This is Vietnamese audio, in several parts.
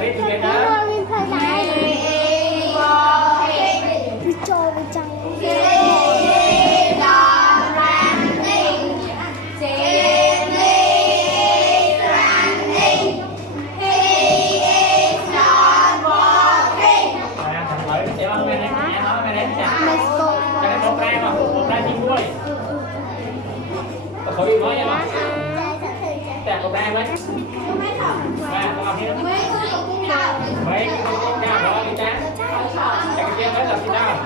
Read together. Có đi nói nha. Tẹt một đai mấy. Và con đi đó. Mấy cái con cao đó đi cha. Cái kia mới là gì đâu.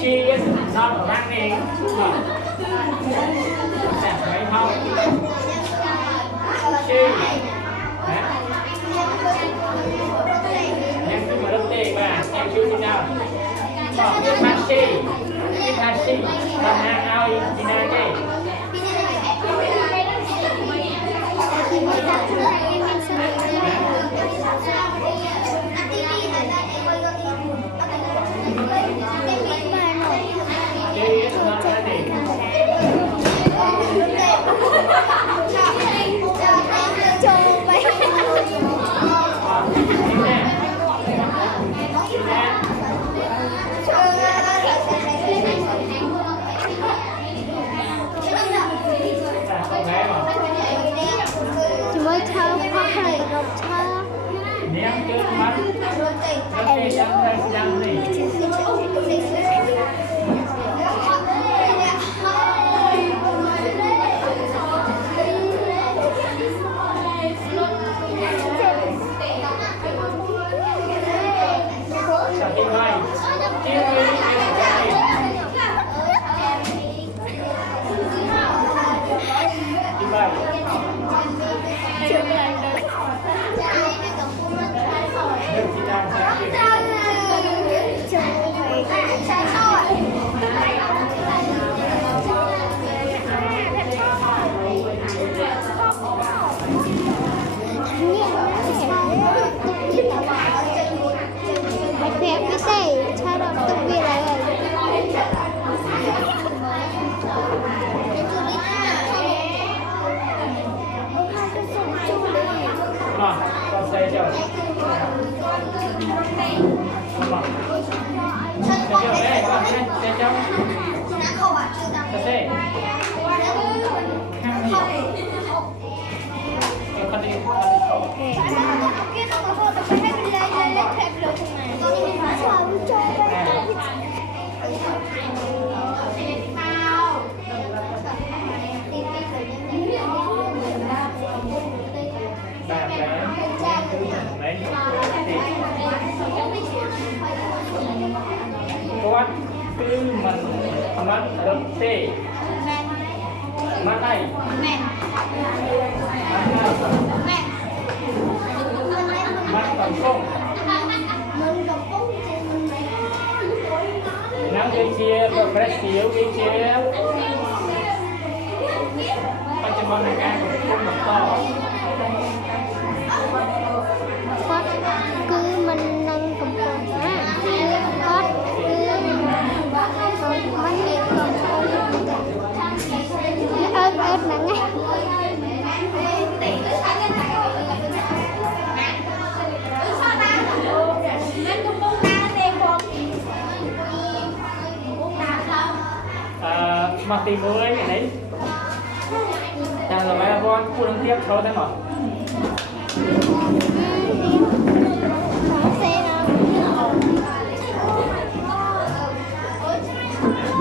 She is not running. Mấy không? She. Em cứ mở lớp tê và em chú đi nào. Bỏ cái taxi. Cái taxi. Làm hàng ao đi nào đây. Quát cứ mình mắt đập tê mắt này mắt cầm công nắm cái chia và press xíu cái chia bắt cho con này ăn cũng một to cứ mình nâng cầm công á ớt nặng ấy. Mà tìm mua cái đấy chàng là mấy con khu đăng tiếp cho thế mà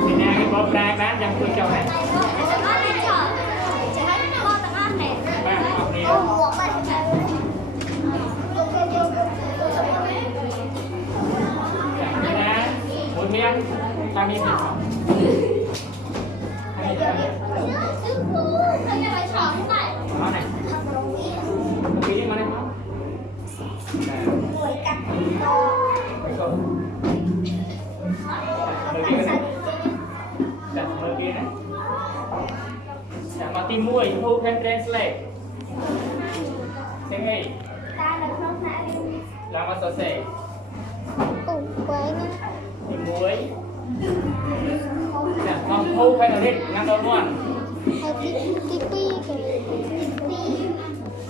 thì nè cái bóp đai bán trong tôi cho này một miếng ta miếng nó này một cái mà này mà tìm mua thu thêm translate tiếng Ý làm mà sơ sẻ ủ quái nữa thì muối nè con thu hay là đi number one hay cái pi kìa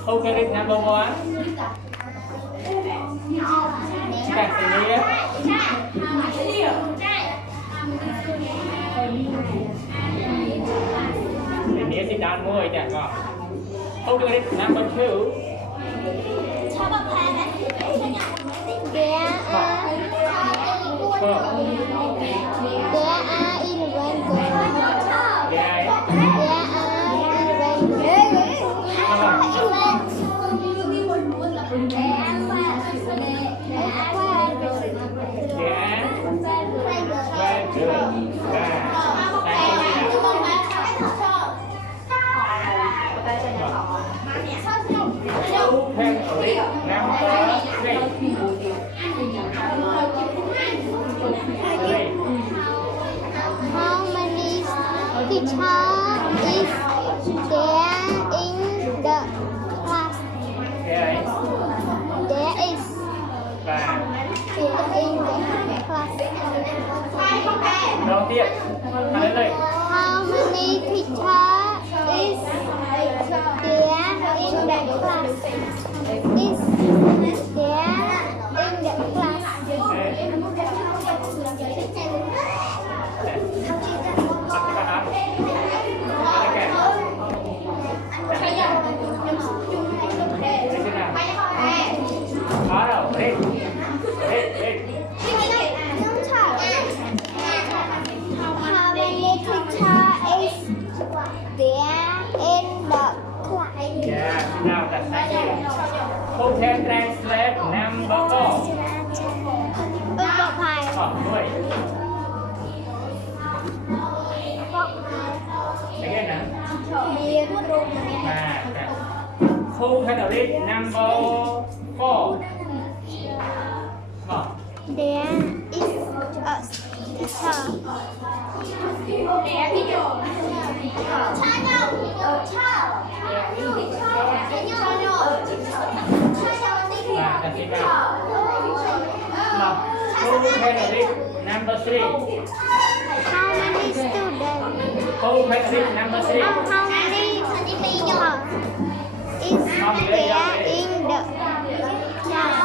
thu hay đi number one đặt cái gì á thì nghĩa thì đàn muối chả có thu hay đi number two There are in one girl. There are in one girl. How many teachers is there in the class? There is in the class. Đầu tiên, hãy lên. How many teachers is there in the class? Is there in the class? Đó đâu, đi. How many teachers is there in the class? Yeah, now that's it. Who can translate number four? Bậc thầy. Đuôi. Again, nè. Who can read number four? There is a teacher. Who can read number three? How many students? Who can read number three? How many teachers is there in the class?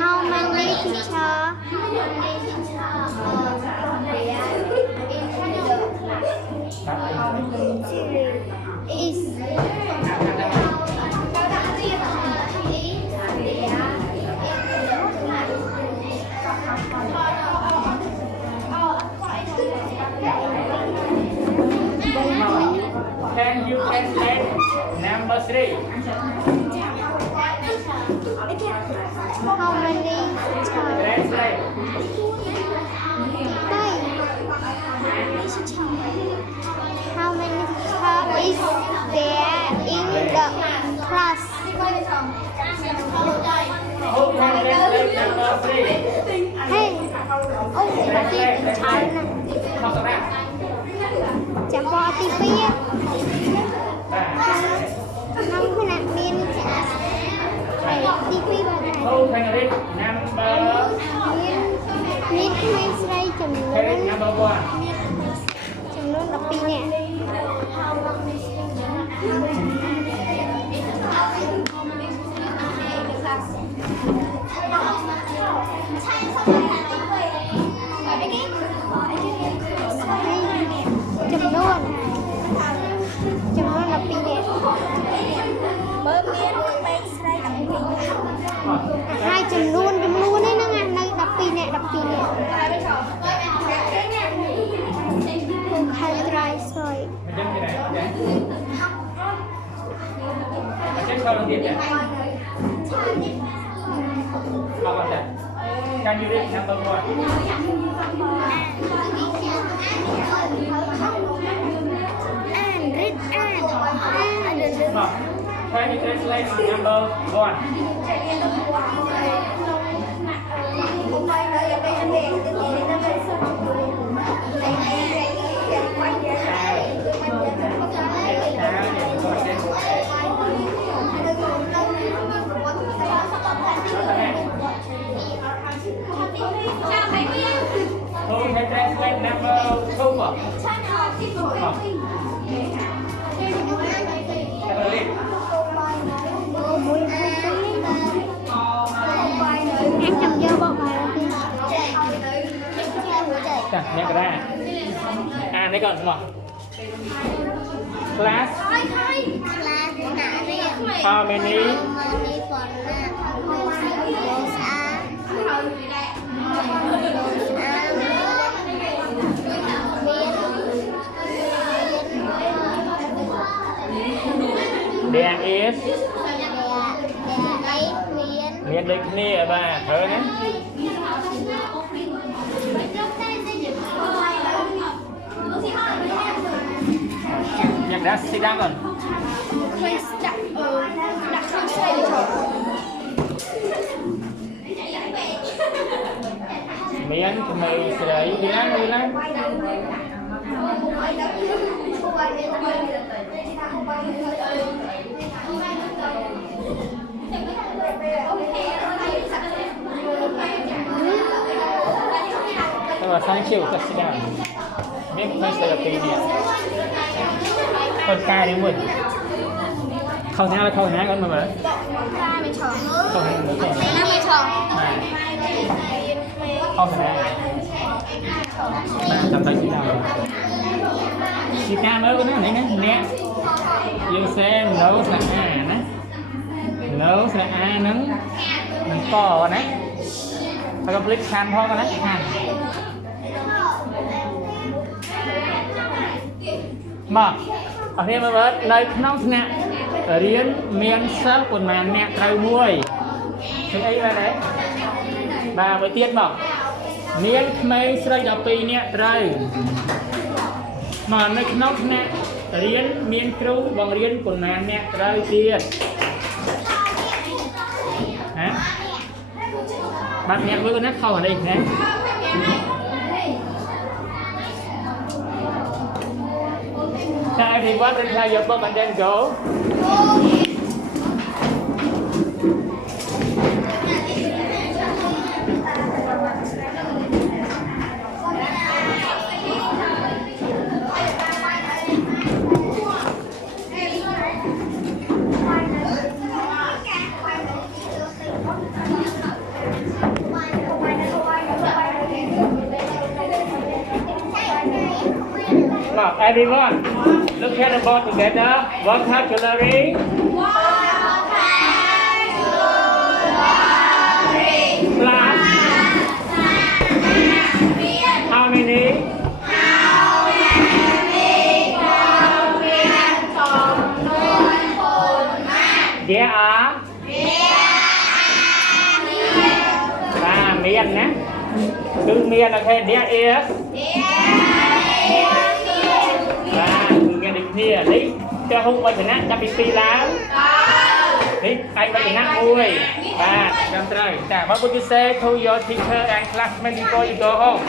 How many teachers is Can you translate number three? how many teachers? Translate. How many teachers is there in the class? Who can translate number three? Hey, ông chỉ có trái này. Học sao nào? Chẳng có TV á. Không có nạc miên chả. Phải TV vào này. Who can read number? Miên miên xây chùm Can read luôn. number one? Chùm luôn đọc pin nè. Chùm luôn. Chùm luôn đọc pin nè. Hai chùm luôn đấy nó ngăn đây đọc pin nè. Hai trai rồi. Mình chân như này, ok? Mình chân sau đầu tiên nhé. Học vào nhé. Can you read number one? And read and. No. Can you translate number one? Thôi hay translate number 2 à? Em chồng vô bộ bài đi. Nhắc ra. À đây còn không? Class. How many? There is. Miền lịch kia bà thở nhé. Nhắc đã sit down rồi. Miền mày sợi đi lắm. Sáng chiều ta sit down. Biết không sẽ là cái gì? Con cai đi mình. Khâu nhá là khâu nhá con mà mở. Khâu nhá nữa khâu. Khâu nhá. Làm tay sit down. Chị ca mới có nó này nè. Dương xem nấu là A nè. Nấu là A nắng. Mình to nè. Phải có click scan thôi con nè. Mà ở đây mà bớt lời nóng nè riêng miền sớm của màn nè trời muôi thế ấy là đấy bà mới tiết bảo miền mây sợi đào pì nè trời mà nơi nóng nè riêng miền kêu bằng riêng của màn nè trời tiết hả bạn nhẹ với con nét khâu ở đây nè. Everyone reply your book and then go. Now, everyone, look at the board together. Vocabulary. Plus. How many? There are. Miền nhé. Từ miền là thế. There is. Nè lý cho hung bây giờ nát cho bị lá lý tay bây giờ nát vui và trong trời chả what would you say to your teacher and classmates before you go home?